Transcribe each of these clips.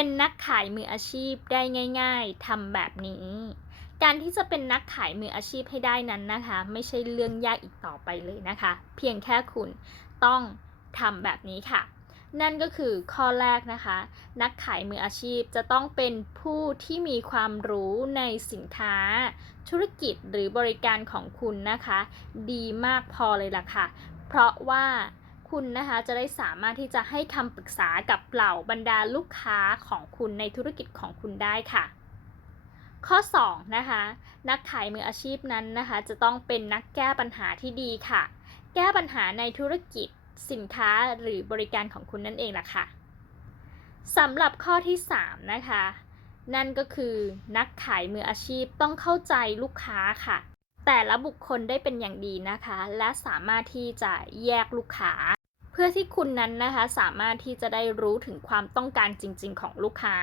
เป็นนักขายมืออาชีพได้ง่าย ๆทำแบบนี้ การที่จะเป็นนักขายมืออาชีพให้ได้นั้นนะคะ ไม่ใช่เรื่องยากอีกต่อไปเลยนะคะ เพียงแค่คุณต้องทำแบบนี้ค่ะ นั่นก็คือข้อแรกนะคะ นักขายมืออาชีพจะต้องเป็นผู้ที่มีความรู้ในสินค้า ธุรกิจหรือบริการของคุณนะคะ ดีมากพอเลยล่ะค่ะ เพราะว่า คุณนะคะจะได้สามารถที่จะให้คำปรึกษากับเหล่าบรรดาลูกค้าของคุณในธุรกิจของคุณได้ค่ะ ข้อ2นะคะนักขายมืออาชีพนั้นนะคะ จะต้องเป็นนักแก้ปัญหาที่ดีค่ะ แก้ปัญหาในธุรกิจสินค้าหรือบริการของคุณนั่นเองล่ะค่ะสำหรับข้อที่ 3 นะคะ นั่นก็คือนักขายมืออาชีพต้องเข้าใจลูกค้าค่ะ แต่ละบุคคลได้เป็นอย่างดีนะคะ และสามารถที่จะแยกลูกค้า พื่อที่คุณนั้นนะคะสามารถที่จะได้รู้ถึงความต้องการจริง ๆ ของลูกค้า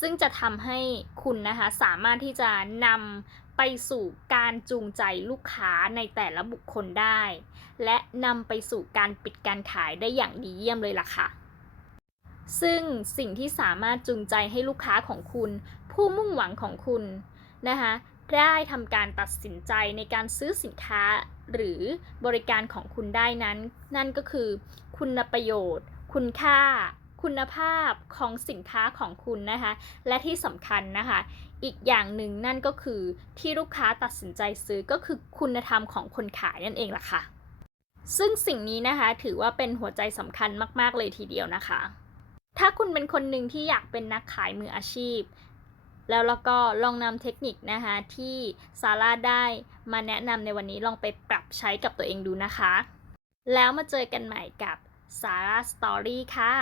ซึ่งจะทำให้คุณนะคะสามารถที่จะนำไปสู่การจูงใจลูกค้าในแต่ละบุคคลได้ และนำไปสู่การปิดการขายได้อย่างดีเยี่ยมเลยล่ะค่ะซึ่งสิ่งที่สามารถจูงใจให้ลูกค้าของคุณ ผู้มุ่งหวังของคุณนะคะได้ทำการตัดสินใจในการซื้อสินค้าหรือบริการของคุณได้นั้น นั่นก็คือ คุณประโยชน์ คุณค่า คุณภาพของสินค้าของคุณนะคะ และที่สำคัญนะคะ อีกอย่างหนึ่งนั่นก็คือที่ลูกค้าตัดสินใจซื้อก็คือคุณธรรมของคนขายนั่นเองล่ะค่ะ ซึ่งสิ่งนี้นะคะถือว่าเป็นหัวใจสำคัญมาก ๆ เลยทีเดียวนะคะ ถ้าคุณเป็นคนหนึ่งที่อยากเป็นนักขายมืออาชีพแล้วแล้วก็ลองนำเทคนิคนะคะที่ซาร่าได้มาแนะนำในวันนี้ลองไปปรับใช้กับตัวเองดูนะคะ แล้วมาเจอกันใหม่กับซาร่าสตอรี่ค่ะ